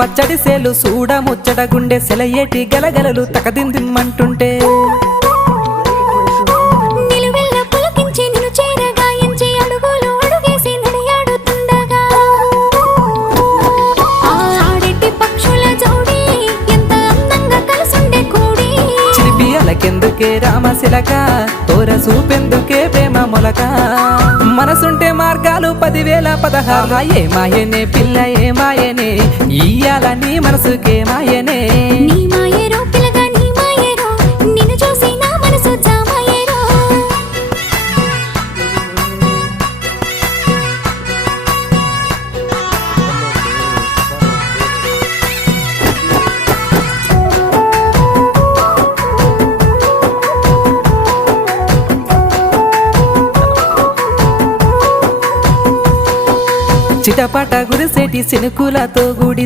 పచ్చడి సేలు సూడ ముచ్చట గుండె సెలయేటి గలగలలు తకదిందిమ్మంటుంటే. అలకెందుకే రామశిలక? తోర సూపెందుకే మొలక. మనసుంటే మార్గాలు పదివేల పదహారు. ఏ మాయనే పిల్ల ఏ మాయనే. ఇయ్యాల నీ మనసుకే. చిటపాట గురిసేటి సినుకులతో గుడి